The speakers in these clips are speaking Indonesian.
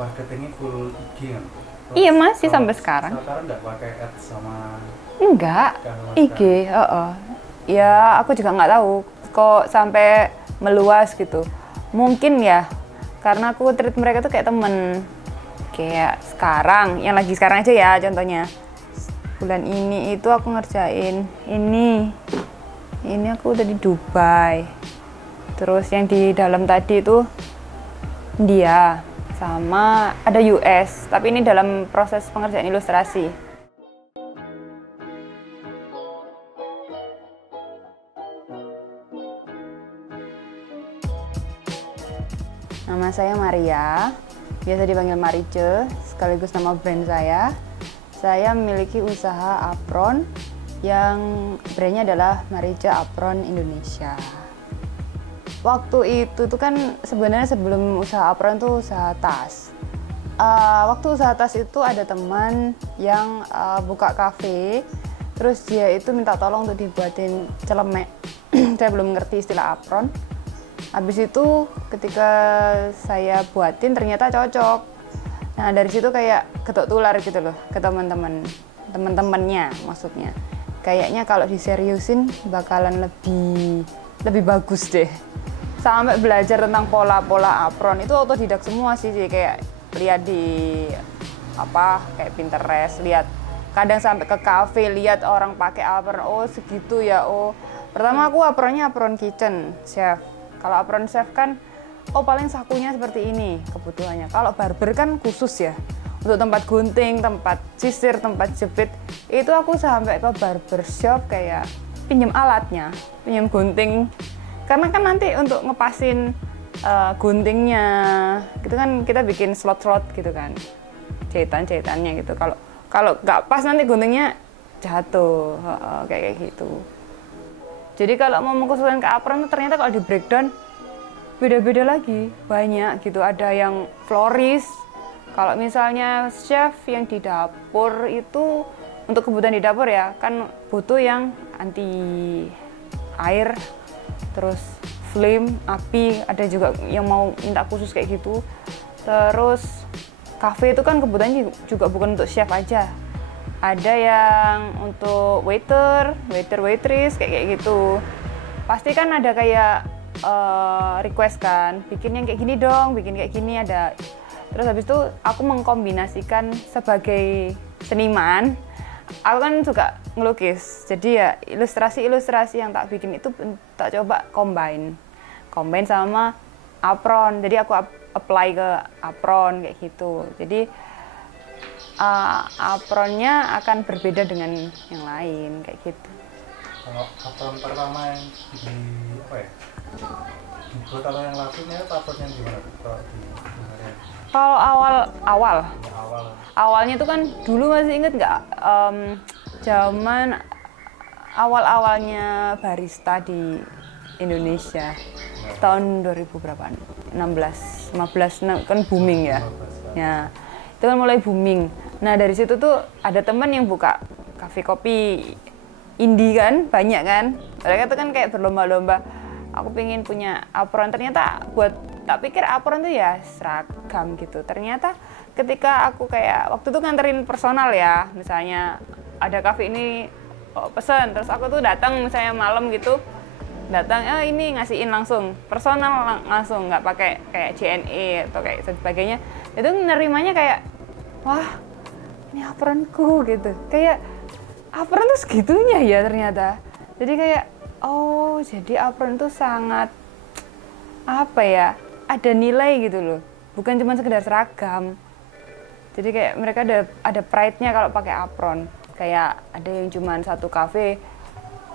marketingnya full IG kan? Iya masih sampai sekarang. Sekarang nggak pakai ads sama Enggak, sama IG, sekali. Ya aku juga nggak tahu kok sampai meluas gitu. Mungkin ya, karena aku treat mereka tuh kayak temen. Kayak sekarang, yang lagi sekarang aja ya contohnya. Bulan ini itu aku ngerjain ini. Ini aku udah di Dubai. Terus yang di dalam tadi itu India sama ada US, tapi ini dalam proses pengerjaan ilustrasi. Nama saya Maria, biasa dipanggil Marice, sekaligus nama brand saya. Saya memiliki usaha apron yang brandnya adalah Marice Apron Indonesia. Waktu itu tuh kan sebenarnya sebelum usaha apron tuh usaha tas. Waktu usaha tas itu ada teman yang buka kafe, terus dia itu minta tolong untuk dibuatin celemek. Saya belum ngerti istilah apron. Habis itu ketika saya buatin ternyata cocok. Nah dari situ kayak ketok tular gitu loh ke teman-temannya maksudnya. Kayaknya kalau diseriusin bakalan lebih bagus deh. Sampai belajar tentang pola-pola apron itu autodidak semua sih, kayak lihat di kayak Pinterest, lihat kadang sampai ke kafe lihat orang pakai apron, oh segitu ya. Oh pertama aku apronnya apron kitchen chef. Kalau apron chef kan, oh paling sakunya seperti ini kebutuhannya. Kalau barber kan khusus ya, untuk tempat gunting, tempat sisir, tempat jepit. Itu aku sampai ke barber shop kayak pinjam alatnya, pinjam gunting. Karena kan nanti untuk ngepasin guntingnya, gitu kan kita bikin slot-slot gitu kan, jahitan-jahitannya gitu. Kalau nggak pas nanti guntingnya jatuh, kayak gitu. Jadi kalau mau mengkhususkan ke apron ternyata kalau di breakdown beda-beda lagi, banyak gitu. Ada yang florist, kalau misalnya chef yang di dapur itu untuk kebutuhan di dapur ya kan butuh yang anti air, terus flame, api, ada juga yang mau minta khusus kayak gitu. Terus cafe itu kan kebutuhannya juga bukan untuk chef aja. Ada yang untuk waiter, waitress kayak gitu. Pasti kan ada kayak request kan, bikin yang kayak gini dong, bikin kayak gini ada. Terus habis itu aku mengkombinasikan sebagai seniman. Aku kan suka ngelukis, jadi ya ilustrasi-ilustrasi yang tak bikin itu tak coba combine sama apron. Jadi aku apply ke apron kayak gitu. Jadi apronnya akan berbeda dengan yang lain kayak gitu. Kalau apron pertama yang dibuat atau yang lakunya itu apronnya gimana? Kalau awalnya itu kan dulu masih inget nggak zaman awalnya barista di Indonesia tahun 2000 berapa? 16, 15 kan booming ya. Ya, itu kan mulai booming. Nah dari situ tuh ada teman yang buka kafe kopi indie kan, banyak kan. Mereka tuh kan kayak berlomba-lomba. Aku pengen punya apron, ternyata tak pikir apron tuh ya seragam gitu. Ternyata ketika aku kayak waktu itu nganterin personal ya, misalnya ada kafe ini pesen, terus aku tuh datang misalnya malam gitu, datang ini ngasihin langsung personal langsung, nggak pakai kayak JNE atau kayak sebagainya. Itu menerimanya kayak wah ini apronku gitu, kayak apron tuh segitunya ya ternyata. Jadi kayak oh jadi apron tuh sangat ada nilai gitu loh, bukan cuma sekedar seragam. Jadi kayak mereka ada pride-nya kalau pakai apron. Kayak ada yang cuma satu kafe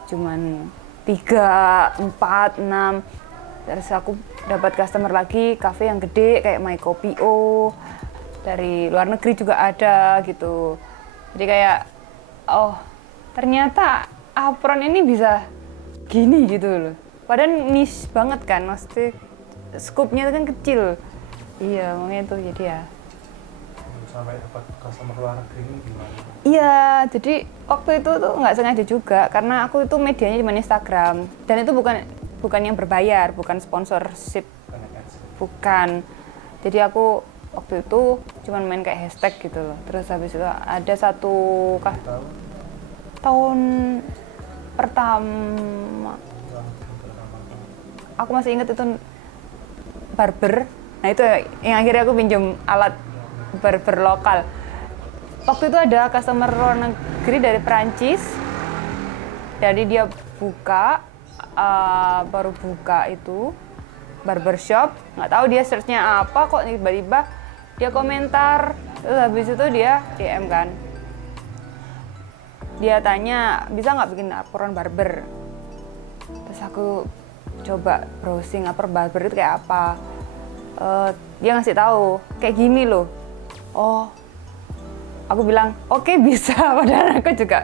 cuman 3, 4, 6. Terus aku dapat customer lagi kafe yang gede kayak My Kopi O, dari luar negeri juga ada gitu. Jadi kayak oh ternyata apron ini bisa gini gitu loh. Padahal niche banget kan, maksudnya scope-nya kan kecil. Iya makanya itu jadi ya. Sampai dapat customer luar negeri ini gimana? Iya, jadi waktu itu tuh nggak sengaja juga karena aku itu medianya cuma Instagram dan itu bukan yang berbayar, bukan sponsorship, bukan. Jadi aku waktu itu cuman main kayak hashtag gitu loh. Terus habis itu ada satu tahun pertama, aku masih inget itu barber. Nah itu yang akhirnya aku pinjam alat barber lokal. Waktu itu ada customer luar negeri dari Perancis, jadi dia baru buka itu barbershop, nggak tahu dia searchnya apa, kok tiba-tiba dia komentar. Terus habis itu dia DM kan, dia tanya bisa nggak bikin laporan barber. Terus aku coba browsing barber itu kayak apa. Dia ngasih tahu kayak gini loh. Oh, aku bilang oke, bisa. Padahal aku juga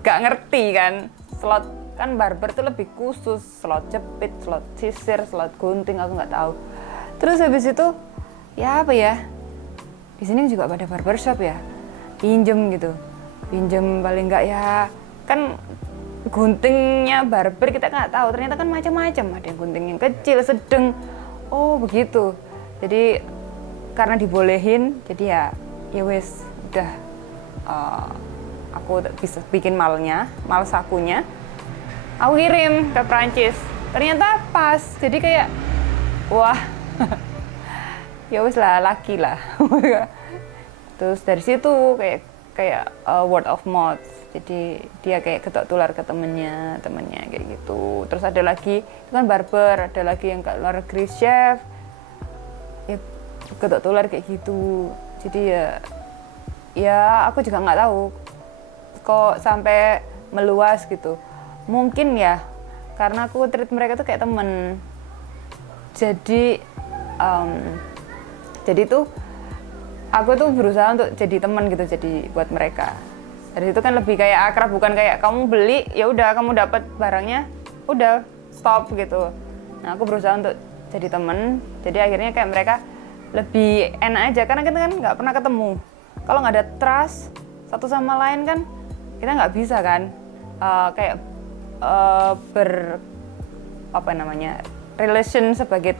nggak ngerti kan, slot kan barber tuh lebih khusus, slot jepit, slot sisir, slot gunting, aku nggak tahu. Terus habis itu ya apa ya, di sini juga pada barbershop ya, pinjem gitu, pinjem paling nggak ya kan guntingnya barber kita nggak tahu, ternyata kan macam-macam, ada yang gunting yang kecil, sedang, oh begitu. Jadi karena dibolehin, jadi ya wes udah, aku bisa bikin mal sakunya. Aku kirim ke Prancis, ternyata pas, jadi kayak wah ya wes lah, laki lah. Terus dari situ kayak word of mouth, jadi dia kayak ketok tular ke temennya kayak gitu. Terus ada lagi itu kan barber, ada lagi yang ke luar negeri chef, ya ketok tular kayak gitu. Jadi ya aku juga nggak tahu kok sampai meluas gitu. Mungkin ya karena aku treat mereka tuh kayak temen, jadi tuh aku tuh berusaha untuk jadi teman gitu, jadi buat mereka. Dari itu kan lebih kayak akrab, bukan kayak kamu beli ya udah kamu dapat barangnya udah stop gitu. Nah aku berusaha untuk jadi teman, jadi akhirnya kayak mereka lebih enak aja karena kita kan nggak pernah ketemu. Kalau nggak ada trust satu sama lain kan kita nggak bisa kan kayak relation sebagai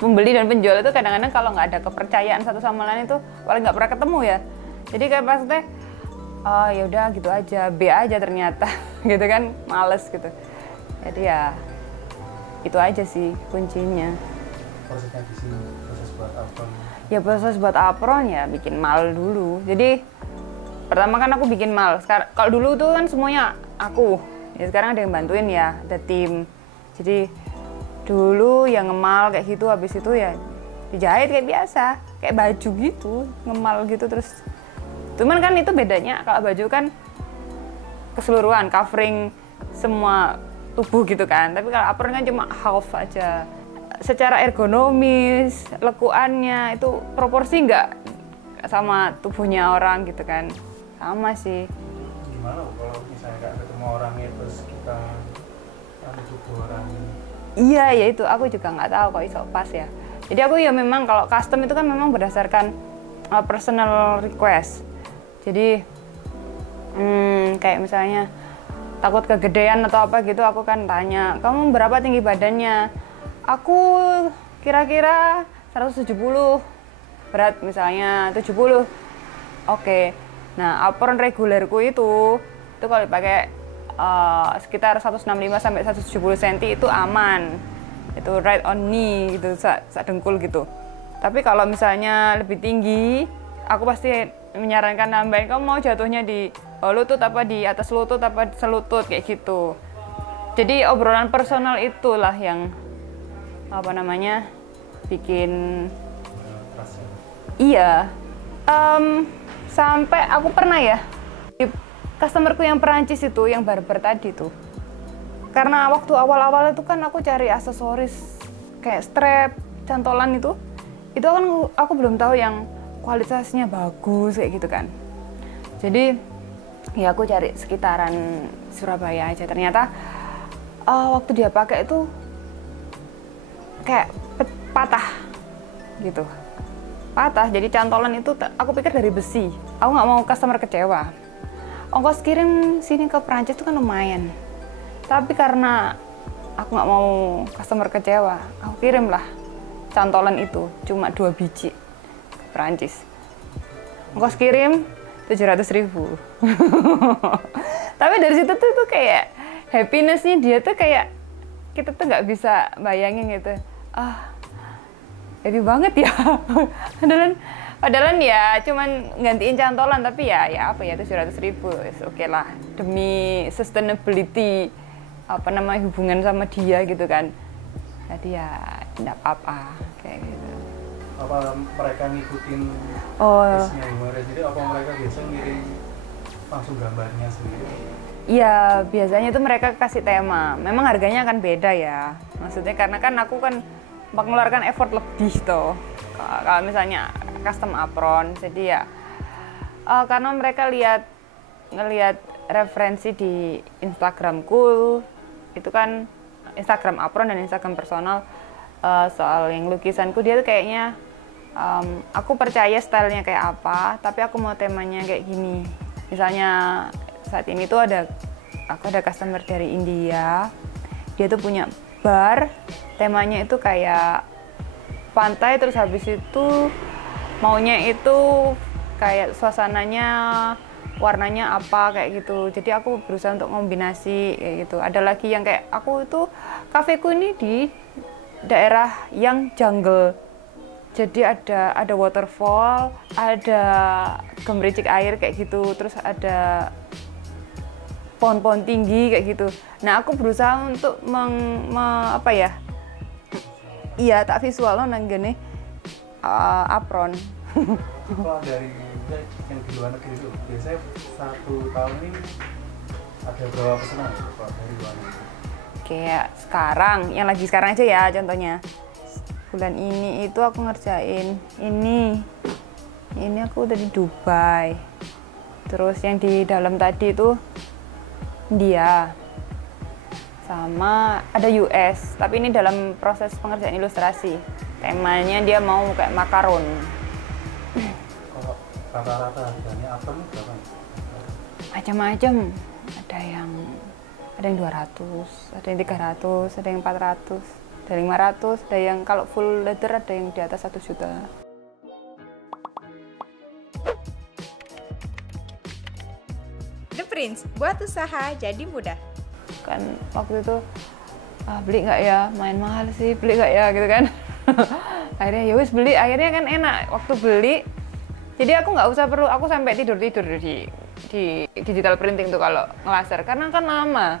pembeli dan penjual itu kadang-kadang kalau nggak ada kepercayaan satu sama lain itu paling nggak pernah ketemu ya. Jadi kayak maksudnya ya udah gitu aja, B aja ternyata gitu kan, males gitu. Jadi ya itu aja sih kuncinya. Prosesnya di sini, proses buat apron. Ya proses buat apron ya bikin mal dulu. Jadi pertama kan aku bikin mal. Kalau dulu tuh kan semuanya aku. Ya sekarang ada yang bantuin ya, ada tim. Jadi dulu yang ngemal kayak gitu, habis itu ya dijahit kayak biasa, kayak baju gitu, ngemal gitu terus. Cuman kan itu bedanya, kalau baju kan keseluruhan, covering semua tubuh gitu kan. Tapi kalau apron kan cuma half aja. Secara ergonomis, lekuannya itu proporsi nggak sama tubuhnya orang gitu kan. Sama sih. Gimana kalau misalnya nggak ketemu orangnya terus kita tubuh orang? Iya ya itu aku juga nggak tahu kok iso pas ya. Jadi aku ya memang kalau custom itu kan memang berdasarkan personal request. Jadi kayak misalnya takut kegedean atau apa gitu, aku kan tanya, kamu berapa tinggi badannya? Aku kira-kira 170, berat misalnya 70. Oke. Nah, apron regulerku itu kalau dipakai sekitar 165 sampai 170 cm itu aman. Itu right on knee gitu, sak dengkul gitu. Tapi kalau misalnya lebih tinggi, aku pasti menyarankan nambahin, kamu mau jatuhnya di lutut apa di atas lutut apa selutut kayak gitu. Jadi obrolan personal itulah yang bikin iya. Sampai aku pernah ya di customerku yang Perancis itu, yang barber tadi tuh, karena waktu awal-awal itu kan aku cari aksesoris kayak strap, cantolan itu kan aku belum tahu yang kualitasnya bagus kayak gitu kan. Jadi ya aku cari sekitaran Surabaya aja. Ternyata waktu dia pakai itu kayak patah gitu. Patah, jadi cantolan itu aku pikir dari besi. Aku nggak mau customer kecewa. Ongkos kirim sini ke Prancis itu kan lumayan. Tapi karena aku nggak mau customer kecewa, aku kirim lah cantolan itu cuma 2 biji. Perancis. Ongkos kirim 700.000. Tapi dari situ tuh kayak happiness-nya dia tuh kayak kita tuh nggak bisa bayangin gitu. Happy banget ya. Padahal ya cuman gantiin cantolan, tapi ya apa ya, 700.000 oke lah, demi sustainability hubungan sama dia gitu kan. Jadi ya enggak apa-apa kayak gitu. Apa mereka ngikutin case-nya gimana? Jadi apa mereka biasa ngirim langsung gambarnya sendiri? Iya, biasanya itu mereka kasih tema. Memang harganya akan beda ya. Maksudnya karena kan aku kan mengeluarkan effort lebih tuh. Kalau misalnya custom apron, jadi ya karena mereka ngelihat referensi di Instagramku, itu kan Instagram apron dan Instagram personal, soal yang lukisanku, dia tuh kayaknya aku percaya stylenya kayak apa, tapi aku mau temanya kayak gini. Misalnya saat ini tuh aku ada customer dari India, dia tuh punya bar, temanya itu kayak pantai, terus habis itu maunya itu kayak suasananya warnanya apa kayak gitu. Jadi aku berusaha untuk kombinasi kayak gitu. Ada lagi yang kayak aku itu kafeku ini di daerah yang jungle. Jadi ada waterfall, ada gemericik air kayak gitu, terus ada pohon-pohon tinggi kayak gitu. Nah, aku berusaha untuk iya tak visual nang gini apron. Kalau dari yang di luar negeri itu biasanya 1 tahun ini ada berapa pesanan dari luar negeri? Kayak sekarang, yang lagi sekarang aja ya contohnya. Bulan ini itu aku ngerjain ini aku udah di Dubai. Terus yang di dalam tadi itu India. Sama ada US, tapi ini dalam proses pengerjaan ilustrasi. Temanya dia mau kayak makaron. Kalau rata-rata harganya apron berapa? Macam-macam. Ada yang 200, ada yang 300, ada yang 400, ada yang 500, ada yang kalau full leather ada yang di atas 1 juta. The Prince, buat usaha jadi mudah. Kan waktu itu beli nggak ya, main mahal sih, beli nggak ya gitu kan. Akhirnya ya wis beli, akhirnya kan enak waktu beli. Jadi aku nggak usah aku sampai tidur di digital printing tuh kalau ngelaser, karena kan lama.